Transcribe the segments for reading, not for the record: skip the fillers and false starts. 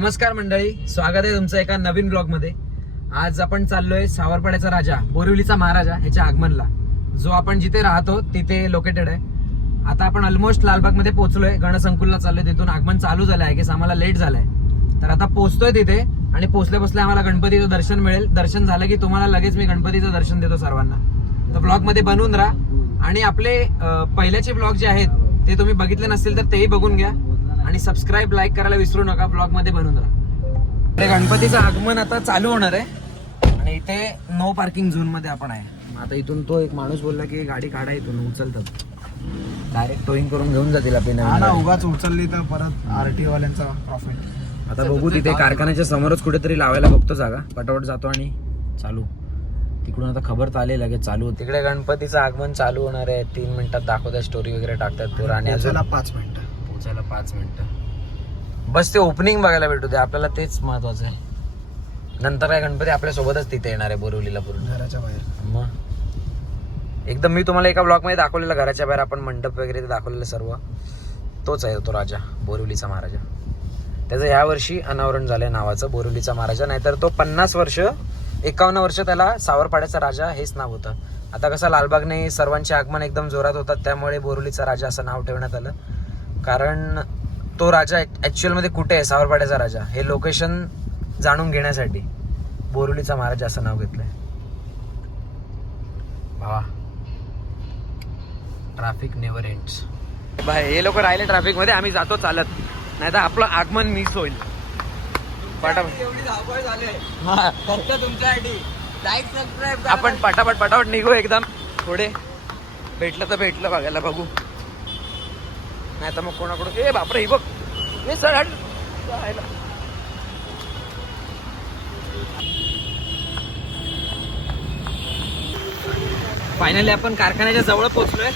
नमस्कार मंडळी, स्वागत आहे तुमचं एका नवीन ब्लॉग मध्ये। आज आपण चाललोय सावरपाड्याचा राजा, बोरिवलीचा महाराजा ह्याच्या आगमनला, जो आपण जिथे राहतो तिथे लोकेटेड आहे। आता आपण ऑलमोस्ट लालबाग मध्ये पोहोचलोय, गणसंकुलला चाललोय, तिथून आगमन चालू झालंय आहे की आम्हाला लेट झालाय, तर आता पोहोचतोय तिथे आणि पोहोचल्या आम्हाला गणपतीचं दर्शन मिळेल। दर्शन झालं की तुम्हाला लगेच मी गणपतीचं दर्शन देतो सर्वांना, तर ब्लॉग मध्ये बनवून राहा। आणि आपले पहिल्याचे ब्लॉग जे आहेत ते तुम्ही बघितले नसतील तर तेही बघून घ्या आणि सबस्क्राईब लाईक करायला विसरू नका। ब्लॉग मध्ये बनवून राहा। गणपतीचं आगमन आता चालू होणार आहे आणि इथे नो पार्किंग झोन मध्ये आपण आहे। आता इथून तो एक माणूस बोलला की गाडी काढा, इथून उचलतात, डायरेक्ट टोईंग करून घेऊन जातील आपल्याला। उगाच उचलली तर परत आरटीओ वाल्यांचा प्रॉफिट। आता बघू, तिथे कारखान्याच्या समोरच कुठेतरी लावायला बघतो जागा, पटापट जातो आणि चालू। तिकडून आता खबर चालेल लगेच चालू। तिकडे गणपतीचं आगमन चालू होणार आहे, 3 मिनिटात दाखवतात, स्टोरी वगैरे टाकतात पूर आणि अजून 5 मिनिटं पोचायला 5 मिनिटं बस। ते ओपनिंग बघायला भेटू दे आपल्याला, तेच महत्वाचं आहे। नंतर काय गणपती आपल्या सोबतच तिथे येणार आहे बोरिवलीला, पूर्ण घराच्या बाहेर। मग एकदम मी तुम्हाला एका ब्लॉग मध्ये दाखवलेलं घराच्या बाहेर आपण मंडप वगैरे ते दाखवलेलं सर्व, तोच आहे तो राजा, बोरिवलीचा महाराजा। त्याचं ह्या वर्षी अनावरण झालंय नावाचं, बोरिवलीचा महाराजा। नाहीतर तो 50 वर्ष 51 वर्ष त्याला सावरपाड्याचा राजा हेच नाव होतं। आता कसं लालबागने सर्वांचे आगमन एकदम जोरात होतात, त्यामुळे बोरिवलीचा राजा असं नाव ठेवण्यात आलं। कारण तो राजा ऍक्च्युअल मध्ये कुठे आहे, सावरपाड्याचा राजा, हे लोकेशन जाणून घेण्यासाठी बोरिवलीचा महाराजा असं नाव घेतलंय। भावा, ट्रॅफिक नेव्हर एंड्स। बाय, हे लोक राहिले ट्रॅफिक मध्ये, आम्ही जातो चालत, नाही तर आपलं आगमन मिस होईल। आपण पटापट निघू एकदम, थोडे भेटलं तर भेटलं बघायला बघू, नाही तर मग कोणाकडून ए बापरे, बघ हे सर फायनली आपण कारखान्याच्या जवळ पोहोचलोय।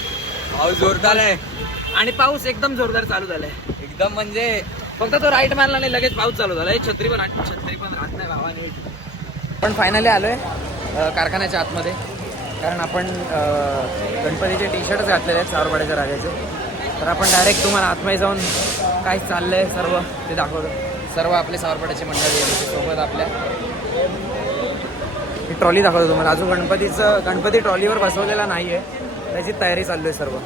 पाऊस जोरदार आहे आणि पाऊस एकदम जोरदार चालू झालाय, एकदम, म्हणजे फक्त तो राईट मारला नाही लगेच पाऊस चालू झालाय। छत्री पण राहत नाही भावाने। पण फायनली आलोय कारखान्याच्या आतमध्ये, कारण आपण गणपतीचे टी-शर्टच घातलेले आहेत सावरपाड्याच्या राजाचे। तर आपण डायरेक्ट तुम्हाला आतमध्ये जाऊन काय चाललंय सर्व ते दाखवतो। सर्व आपले सावरपाड्याचे मंडळी सोबत आपल्या, ही ट्रॉली दाखवतो तुम्हाला। अजून गणपती ट्रॉलीवर बसवलेला नाहीये, त्याची तयारी चालू आहे सर्व।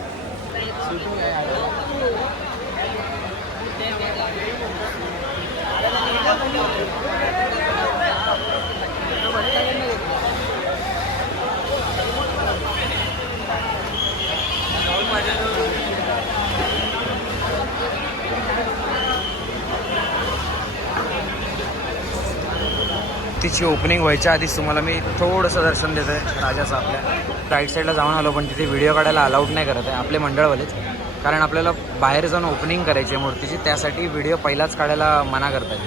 तिची ओपनिंग व्हायच्या आधीच तुम्हाला मी थोडंसं दर्शन देत आहे राजाचं। आपल्या राईट साईडला जाऊन आलो, पण तिथे व्हिडिओ काढायला अलाउड नाही करत आहे आपले मंडळवालेच, कारण आपल्याला बाहेर जाऊन ओपनिंग करायची आहे मूर्तीची, त्यासाठी व्हिडिओ पहिलाच काढायला मना करतात।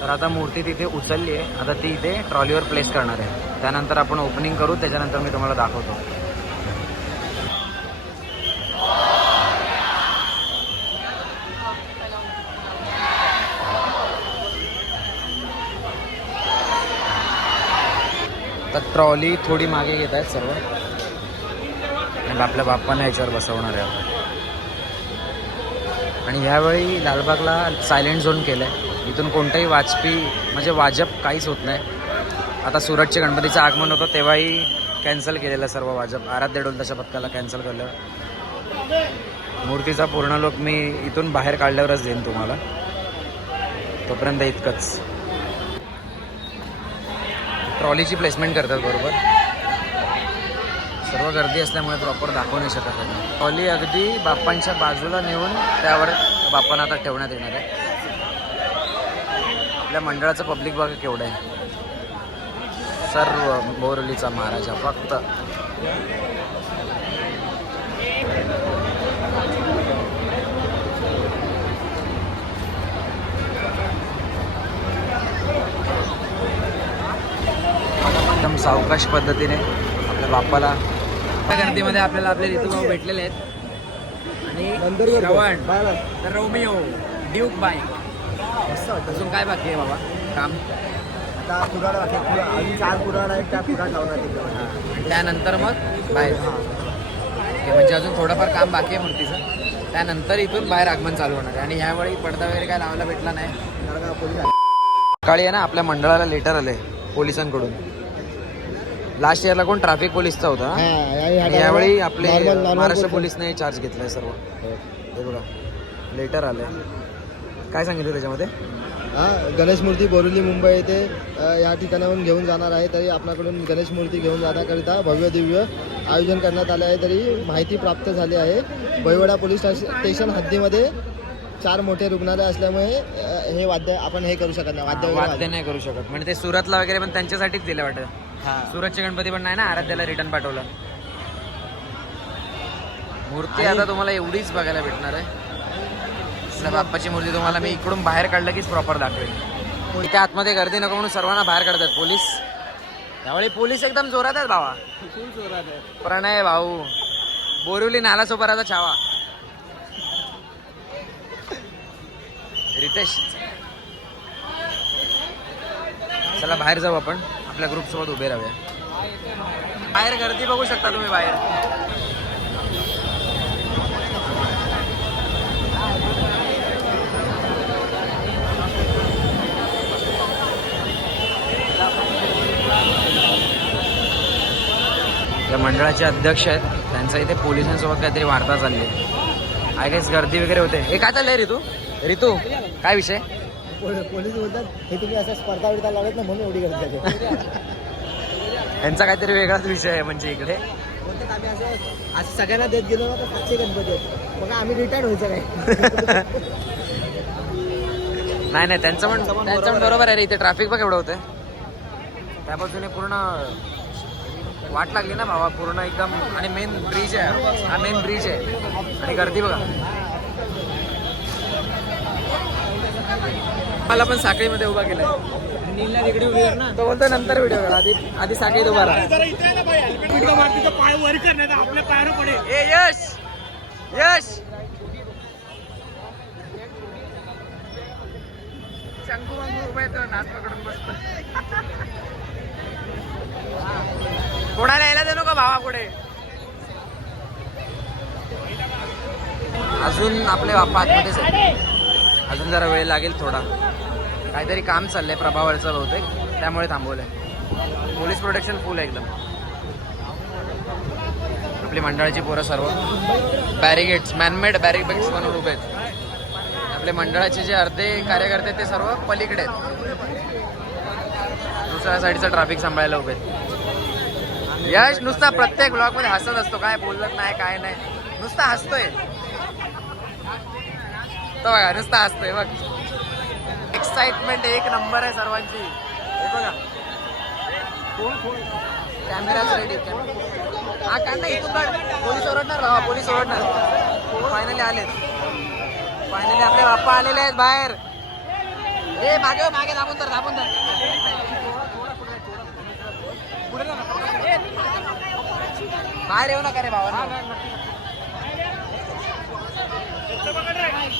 तर आता मूर्ती तिथे उचलली आहे, आता ती इथे ट्रॉलीवर प्लेस करणार आहे, त्यानंतर आपण ओपनिंग करू, त्याच्यानंतर मी तुम्हाला दाखवतो। तर ट्रॉली थोडी मागे घेत आहेत सर्व, आणि आपल्या बाप्पांना याच्यावर बसवणार आहे आपण। आणि ह्यावेळी लालबागला सायलेंट झोन केलं आहे, इथून कोणताही वाजप काहीच होत नाही। आता सुरतचे गणपतीचं आगमन होतं तेव्हाही कॅन्सल केलेलं सर्व वाजप, आराध्य ढोलताच्या पथकाला कॅन्सल केलं। मूर्तीचा पूर्ण लोक मी इथून बाहेर काढल्यावरच देईन तुम्हाला, तोपर्यंत इतकंच। ट्रॉलीची प्लेसमेंट करतात बरोबर, सर्व गर्दी असल्यामुळे प्रॉपर दाखवू नाही शकत आहे। ट्रॉली अगदी बाप्पांच्या बाजूला नेऊन त्यावर बाप्पांना आता ठेवण्यात येणार आहे। आपल्या मंडळाचं पब्लिक बघा केवढं आहे, सर्व बोरिवलीचा महाराजा फक्त। एकदम सावकाश पद्धतीने आपल्या बाप्पाला, त्या गर्दीमध्ये आपल्याला आपले ऋतुभाऊ भेटलेले आहेत, आणि श्रवण, तर रोमिओ, ड्यूक बाईक। अजून काय बाकी आहे बाबा काम? आता कुराड अजून 4 कुराड आहेत, त्या कुराड लावणार तिथे, त्यानंतर मग बाहेर, म्हणजे अजून थोडंफार काम बाकी आहे मूर्तीचं। त्यानंतर इथून बाहेर आगमन चालू होणार आहे. आणि यावेळी पडदा वगैरे काय लावायला भेटला नाही. कारण का पोलीस सकाळी आहे ना आपल्या मंडळाला लेटर आले पोलिसांकडून. लास्ट इयरला कोण ट्रॅफिक पोलीसचा होता आणि यावेळी आपले महाराष्ट्र पोलीसने चार्ज घेतलाय सर्व. हे बघा लेटर आलंय. काय सांगितलं त्याच्यामध्ये? गणेश मूर्ती बोरिवली मुंबई येथे या ठिकाणाहून घेऊन जाणार आहे. तरी आपल्याकडून गणेश मूर्ती घेऊन जाण्याकरिता भव्य दिव्य आयोजन करण्यात आले आहे. तरी माहिती प्राप्त झाली आहे. भैवडा पोलीस स्टेशन हद्दीमध्ये 4 मोठे रुग्णालय असल्यामुळे हे वाद्य आपण हे करू शकत नाही. वाद्य नाही करू शकत. म्हणजे ते सुरतला वगैरे पण त्यांच्यासाठीच दिलं वाटतं. सुरतचे गणपती पण नाही ना, आराध्याला रिटर्न पाठवलं. मूर्ती आता तुम्हाला एवढीच बघायला भेटणार आहे. बाप्पाची मूर्ती तुम्हाला मी इकडून बाहेर काढलं कीच प्रॉपर दाखवेल. इथे आतमध्ये गर्दी नको म्हणून सर्वांना बाहेर काढतात पोलीस. त्यावेळी पोलीस एकदम जोरात आहेत भावा. प्रणय भाऊ बोरिवली नाला सोपाराचा छावा. रितेश चला बाहेर जाऊ आपण. आपल्या ग्रुप सोबत उभे राहूया. बाहेर गर्दी बघू शकता तुम्ही बाहेर. त्या मंडळाचे अध्यक्ष आहेत. त्यांचा इथे पोलिसांसोबत काहीतरी वार्ता चालली आहे. आय गेस गर्दी वगैरे होते. हे काय चाललंय रितू काय विषय? पोलीस बोलतात हे तुम्ही असं स्पर्धा विर्धा लावत ना म्हणून एवढी गर्दी आहे. त्यांचा काहीतरी वेगळाच विषय आहे. म्हणजे इकडे बोलतात आम्ही असं सगळ्यांना देत गेलो ना तर 700 गणपती आहेत. मग आम्ही रिटायर्ड व्हायचं काय? नाही त्यांचं पण बरोबर आहे रे. इथे ट्रॅफिक बघ एवढं होतंय. त्या बाजूने पूर्ण वाट लागली ना भावा पूर्ण एकदम. आणि मेन ब्रिज आहे. हा मेन ब्रिज आहे. आणि गर्दी बघा. मला पण साखळीमध्ये उभा केलाय. तो बोलतो नंतर व्हिडिओ करा. आधी साखळीत उभा राहा. ए यश शंकू बांबू उभा येतो नाच पकडून बसतो. कोणाला यायला देऊ का भावा पुढे? अजून आपले बाप्पा आतमध्येच आहे. अजून जरा वेळ लागेल थोडा. काहीतरी काम चाललंय प्रभावरचं बहुतेक त्यामुळे थांबवलंय. पोलीस प्रोटेक्शन फुल आहे एकदम. आपली मंडळाची पोरं सर्व बॅरिगेट्स मॅनमेड बॅरिगेट्स म्हणून उभे आहेत. आपले मंडळाचे जे अर्धे कार्यकर्ते ते सर्व पलीकडे आहेत. दुसऱ्या साईडचं ट्रॅफिक सांभाळायला उभे आहेत. यश नुसता प्रत्येक ब्लॉग मध्ये हसत असतो. काय बोलत नाही काय नाही नुसता हसतोय. तो बघा नुसता हसतोय बघ. एक्साइटमेंट एक नंबर आहे सर्वांची. हे बघा कॅमेराच रेडी. हा काय नाही इथून काढ. पोलीस ओरडणार भावा पोलीस ओरडणार. फायनली आलेत. फायनली आपले बाप्पा आलेले आहेत बाहेर. ए मागे मागे दाबून तर बाहेर येऊ नका रे भावा.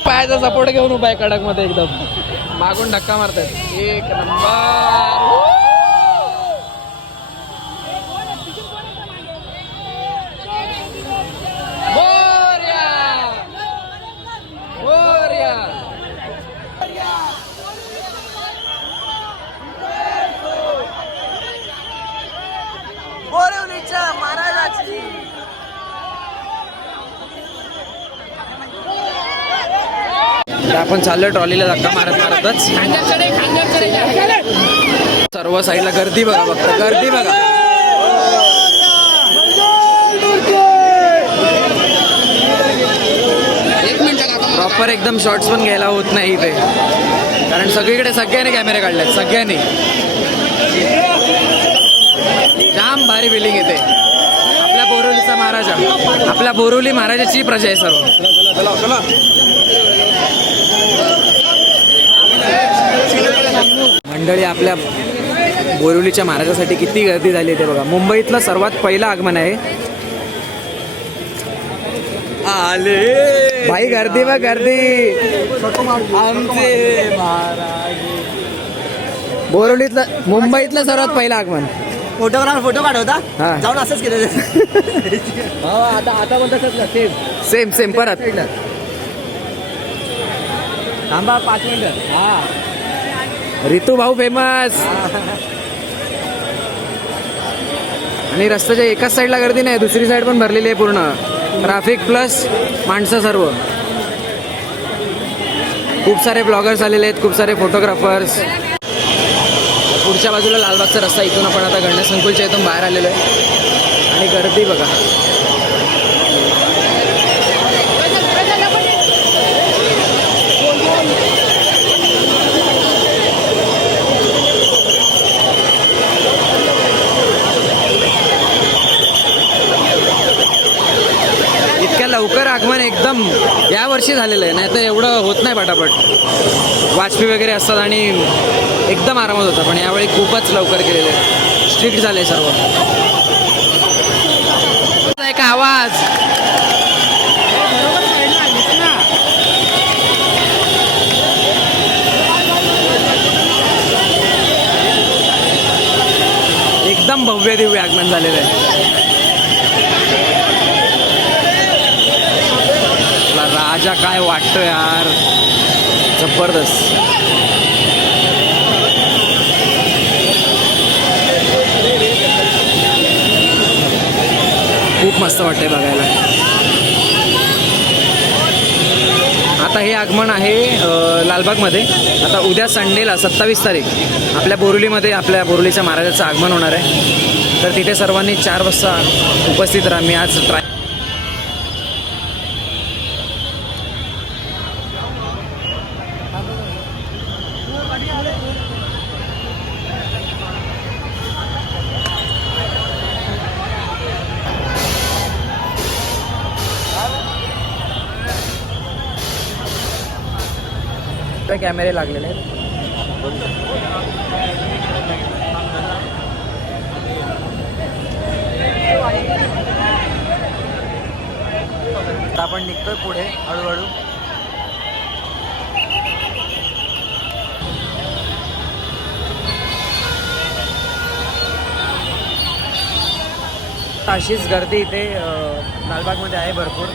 पायाचा सपोर्ट घेऊन उभा आहे कडक मध्ये एकदम. मागून धक्का मारतात. एक नंबर. बोरिवलीच्या महाराजाची आपण चाललोय ट्रॉलीला धक्का मारतच. सर्व साईडला गर्दी बघा. फक्त गर्दी बघा. प्रॉपर एकदम शॉर्ट्स पण घ्यायला होत नाही इथे. कारण सगळीकडे सगळ्यांनी कॅमेरे काढलेत. सगळ्यांनी जाम भारी बिलिंग येते. आपल्या बोरिवलीचा महाराजा. आपल्या बोरिवली महाराजाची प्रजा आहे सर्व. मंडळी आपल्या बोरिवलीच्या महाराजासाठी किती गर्दी झाली आहे ते बघा. मुंबईतलं सर्वात पहिलं आगमन आहे. आले भाई गर्दी बघ गर्दी. आमचे महाराज बोरिवलीतलं मुंबईतलं सर्वात पहिलं आगमन. फोटो काढवता जाऊन असंच केलं. आता पण तसंच सेम परत थांबा 5 मिनिटं. हा रितू भाऊ फेमस. आणि रस्त्याच्या एकाच साईडला गर्दी नाही, दुसरी साईड पण भरलेली आहे पूर्ण. ट्रॅफिक प्लस माणसं सर्व. खूप सारे ब्लॉगर्स आलेले आहेत, खूप सारे फोटोग्राफर्स. पुढच्या बाजूला लालबागचा रस्ता, इथून आपण आता गणेश संकुलच्या इथून बाहेर आलेलो आहे. आणि गर्दी बघा. इतक्या लवकर आगमन एकदम या वर्षी झालेलं आहे, नाही तर एवढं होत नाही पटापट. वाजपेयी वगैरे असतात आणि एकदम आरामात होता, पण यावेळी खूपच लवकर केलेलं आहे. स्ट्रिक्ट झाले सर्व. एक आवाज एकदम भव्य दिव्य आगमन झालेलं आहे. राजा काय वाटतो यार, जबरदस्त. खूप मस्त वाटतंय बघायला. आता हे आगमन आहे लालबागमध्ये. आता उद्या संडेला 27 तारीख आपल्या बोरिवलीमध्ये आपल्या बोरिवलीच्या महाराजाचं आगमन होणार आहे. तर तिथे सर्वांनी 4 वाजता उपस्थित राहा. मी आज ट्राय कॅमेरे लागलेले आहेत. आपण निघतोय पुढे हळूहळू. अशीच गर्दी इथे लालबागमध्ये आहे भरपूर.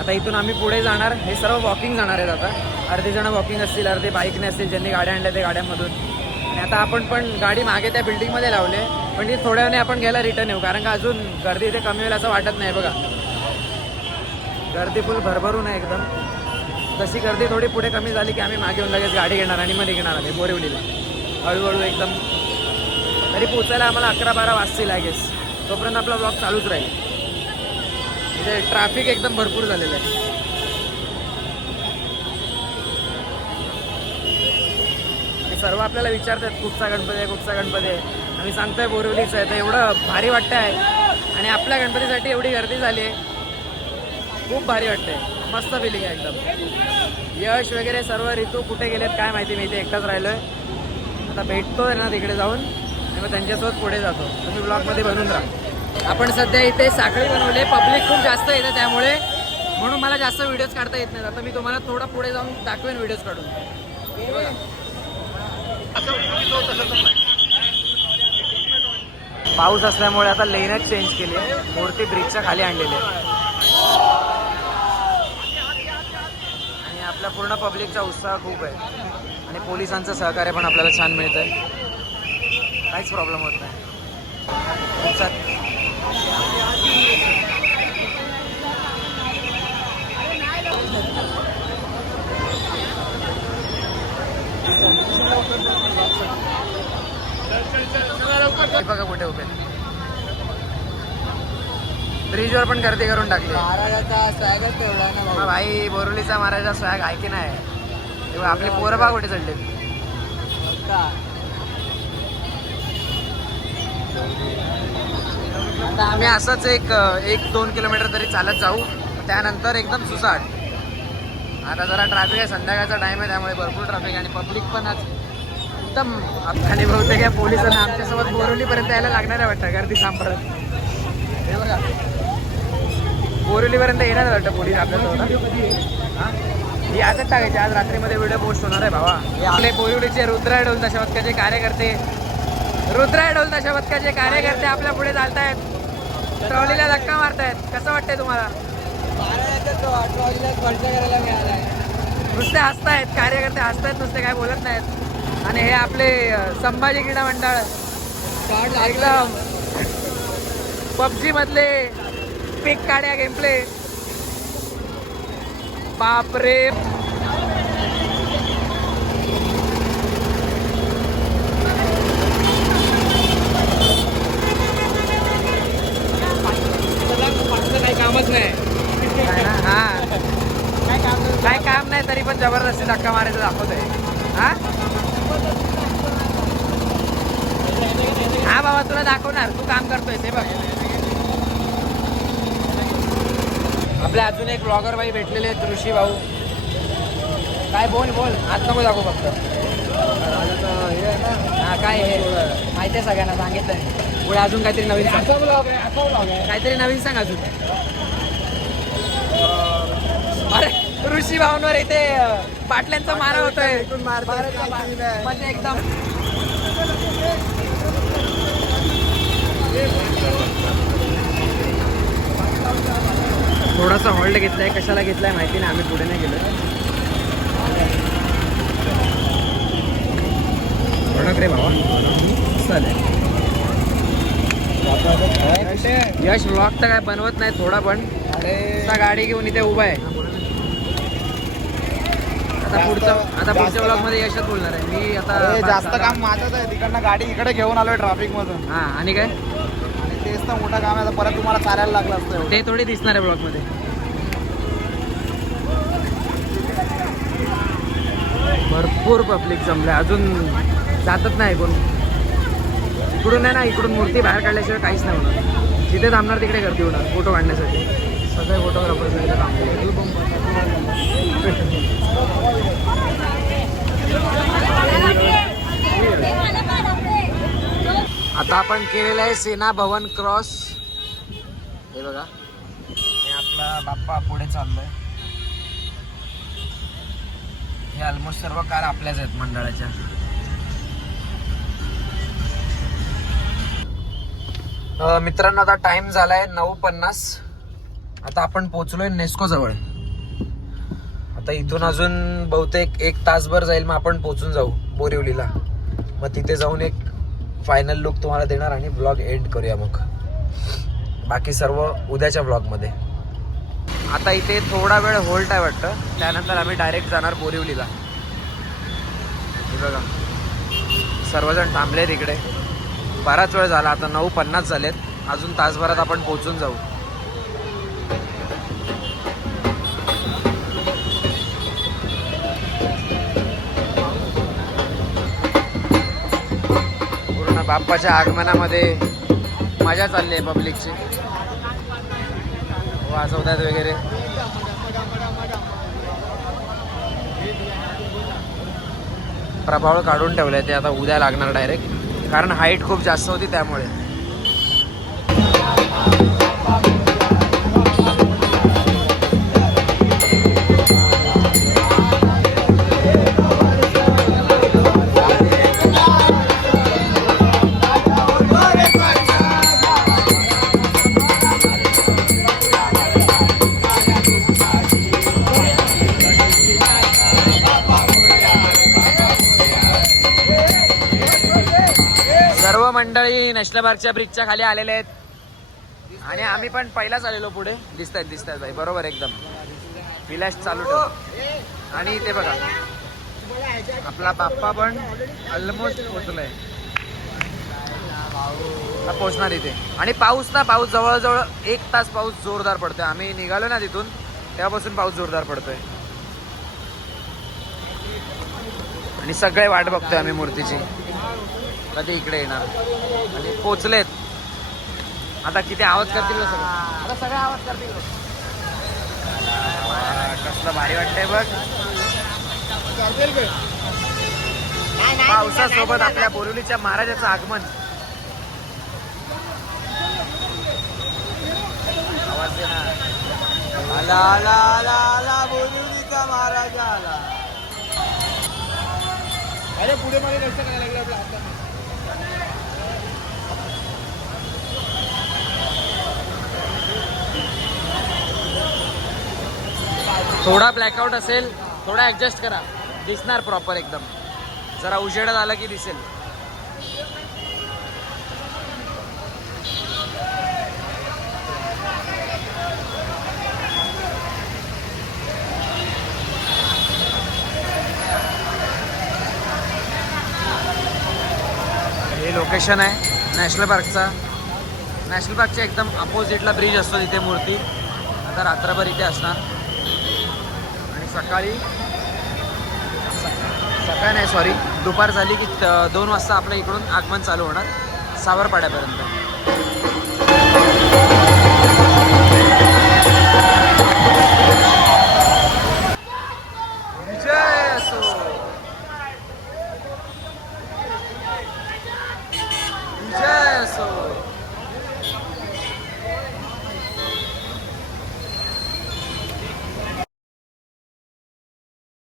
आता इथून आम्ही पुढे जाणार. हे सर्व वॉकिंग जाणार आहेत. आता अर्धे जण वॉकिंग असतील, अर्धे बाईकने असतील, ज्यांनी गाड्या आणल्या ते गाड्यांमधून. आणि आता आपण पण गाडी मागे त्या बिल्डिंगमध्ये लावले, पण ती थोड्या वेळाने आपण घ्यायला रिटर्न येऊ, कारण का अजून गर्दी इथे कमी होईल असं वाटत नाही. बघा गर्दी फुल भरभरून आहे एकदम. तशी गर्दी थोडी पुढे कमी झाली की आम्ही मागे येऊन लगेच गाडी घेणार आणि मग निघणार आहे बोरिवलीला हळूहळू एकदम. तरी पोचायला आम्हाला 11-12 वाजतील आय गेस. तोपर्यंत आपला ब्लॉग चालूच राहील. इथे ट्रॅफिक एकदम भरपूर झालेलं आहे. सर्व आपल्याला विचारतात कुठचा गणपती आहे, कुठचा गणपती आहे. आम्ही सांगतोय बोरिवलीचं आहे. तर एवढं भारी वाटतं आहे. आणि आपल्या गणपतीसाठी एवढी गर्दी झाली आहे, खूप भारी वाटतंय. मस्त फिलिंग आहे एकदम. यश वगैरे सर्व, ऋतू कुठे गेलेत काय माहिती, मी इथे एकटाच राहिलोय. आता भेटतोय ना तिकडे जाऊन, आणि मग त्यांच्यासोबत पुढे जातो. तुम्ही ब्लॉगमध्ये बनवून राहा. आपण सध्या इथे साखळी बनवले. पब्लिक खूप जास्त येतं त्यामुळे, म्हणून मला जास्त व्हिडिओज काढता येत नाहीत. आता मी तुम्हाला थोडं पुढे जाऊन दाखवेन व्हिडिओज काढून. पाऊस असल्यामुळे आता लेनच चेंज केली आहे. मूर्ती ब्रिजच्या खाली आणलेली आहे. आणि आपल्या पूर्ण पब्लिकचा उत्साह खूप आहे. आणि पोलिसांचं सहकार्य पण आपल्याला छान मिळतंय. काहीच प्रॉब्लेम होत नाही. बघा कुठे उभे. ब्रिजवर पण गर्दी करून टाकली. महाराजाचा स्वॅगच ठेवला ना भाई. बोरिवलीचा महाराजा स्वॅग आहे की नाही. तेव्हा आपली पोरं बा कुठे चढले. आम्ही असंच 1-2 किलोमीटर तरी चालत जाऊ, त्यानंतर एकदम सुसाट. आता जरा ट्रॅफिक आहे, संध्याकाळचा टाइम आहे त्यामुळे भरपूर ट्रॅफिक आहे. आणि पब्लिक पण आज एकदम. आणि बहुतेक या पोलिसांना आमच्यासोबत बोरिवलीपर्यंत यायला लागणार आहे वाटतं गर्दी सांभाळत. हे बघा बोरिवलीपर्यंत येणार वाटतं पोलीस आपल्यासोबत. ही आजच टाकायची. आज रात्रीमध्ये व्हिडिओ पोस्ट होणार आहे भावा. हे आपले बोरिवलीचे रुद्रा ढोल दशावतकाचे कार्यकर्ते, रुद्रा ढोल दशावतकाचे कार्यकर्ते आपल्या पुढे चालतायत. ट्रॉलीला धक्का मारतायत. कसं वाटतंय तुम्हाला? महाराजाचा ट्रॉलीला स्पर्श करायला मिळाला आहे. नुसते हसतायत, कार्यकर्ते हसतायत नुसते, काय बोलत नाहीत. आणि हे आपले संभाजी क्रीडा मंडळ एकदम पबजी मधले पिक काढ्या गेम प्ले. बापरे. काही कामच नाही. हा काय काम नाही तरी पण जबरदस्ती धक्का मारायचं दाखवतोय. हा बाबा तुला दाखवणार, तू काम करतोय ते बघ. आपले अजून एक ब्लॉगर बाई भेटलेले आहेत, ऋषी भाऊ. काय बोल आज नको दाखव फक्त. हा काय हे माहिती आहे सगळ्यांना, सांगितलंय. पुढे अजून काहीतरी नवीन सांग. काहीतरी नवीन सांग अजून. अरे ऋषी भाऊंवर इथे बाटल्यांचा मारा होतोय म्हणजे एकदम. थोडासा हॉल्ट घेतलाय, कशाला घेतलाय माहिती नाही, आम्ही पुढे नाही गेलो. रे बाबा चालेल. यश व्लॉग तर काय बनवत नाही थोडा पण. अरे गाडी घेऊन इथे उभा आहे. आता पुढच्या व्लॉग मध्ये यशच बोलणार आहे. मी आता जास्त काम माझंच आहे, तिकडनं गाडी इकडे घेऊन आलोय ट्रॅफिक मधून. हा आणि काय तेच तर मोठं काम आहे. आता परत तुम्हाला चालायला लागलं असतं, ते थोडी दिसणार आहे ब्लॉग मध्ये. भरपूर पब्लिक जमलंय, अजून जातच नाही कोण. इकडून आहे ना, इकडून मूर्ती बाहेर काढल्याशिवाय काहीच नाही होणार. जिथे थांबणार तिकडे गर्दी होणार फोटो काढण्यासाठी. सगळे फोटोग्राफर सगळे आता आपण केलेलं आहे सेना भवन क्रॉस. हे बघा, हे आपला बाप्पा पुढे चाललोय. हे ऑलमोस्ट सर्व कार आपल्याच आहेत मंडळाच्या. मित्रांनो आता टाइम झालाय 9:50. आता आपण पोहोचलोय नेस्को जवळ. आता इथून अजून बहुतेक 1 तासभर जाईल, मग आपण पोहोचून जाऊ बोरिवलीला. मग तिथे जाऊन एक फायनल लुक तुम्हाला देणार आणि ब्लॉग एंड करूया मग. बाकी सर्व उद्याच्या ब्लॉगमध्ये. आता इथे थोडा वेळ होल्ट आहे वाटतं, त्यानंतर आम्ही डायरेक्ट जाणार बोरिवलीला. हे बघा सर्वजण थांबले तिकडे. बराच वेळ झाला, आता 9:50 झालेत. अजून तासभरात आपण पोहोचून जाऊ. पूर्ण बाप्पाच्या आगमनामध्ये मजा चालली आहे पब्लिकची. वाजवतात वगैरे. प्रभाव काढून ठेवलंय ते, आता उद्या लागणार डायरेक्ट, कारण हाईट खूप जास्त होती त्यामुळे. सर्व मंडळी नॅशनल पार्कच्या ब्रिजच्या खाली आलेले आहेत आणि आम्ही पण पहिलाच आलेलो पुढे. दिसतात भाई बरोबर एकदम. फ्लॅश चालू ठेव. आणि ते बघा आपला बाप्पा पण ऑलमोस्ट पोहोचलाय, पोहोचणार इथे. आणि पाऊस जवळजवळ 1 तास पाऊस जोरदार पडतोय. आम्ही निघालो ना तिथून तेव्हापासून पाऊस जोरदार पडतोय आणि सगळे वाट बघतोय आम्ही मूर्तीची कधी इकडे येणार. आणि पोचलेत. आता किती आवाज करतील सगळे. आता सगळे आवाज करतील. कसलं भारी वाटतंय बघ. पावसासोबत आपल्या बोरिवलीच्या महाराजाचं आगमन. आवाज आला आला आला आला बोरिवलीचा महाराजा आला. अरे पुढे मध्ये नसतं करायला लागलं आपल्या हातात. थोडा ब्लॅकआउट असेल थोडा ॲडजस्ट करा, दिसणार प्रॉपर एकदम. जरा उजेडात आला की दिसेल. हे लोकेशन आहे नॅशनल पार्कचा. नॅशनल पार्कच्या एकदम अपोजिटला ब्रिज असतो तिथे मूर्ती. आता रात्रभर इथे असणार आणि सकाळी सकाळ नाही सॉरी दुपार झाली की 2 वाजता आपल्या इकडून आगमन चालू होणार सावरपाड्यापर्यंत.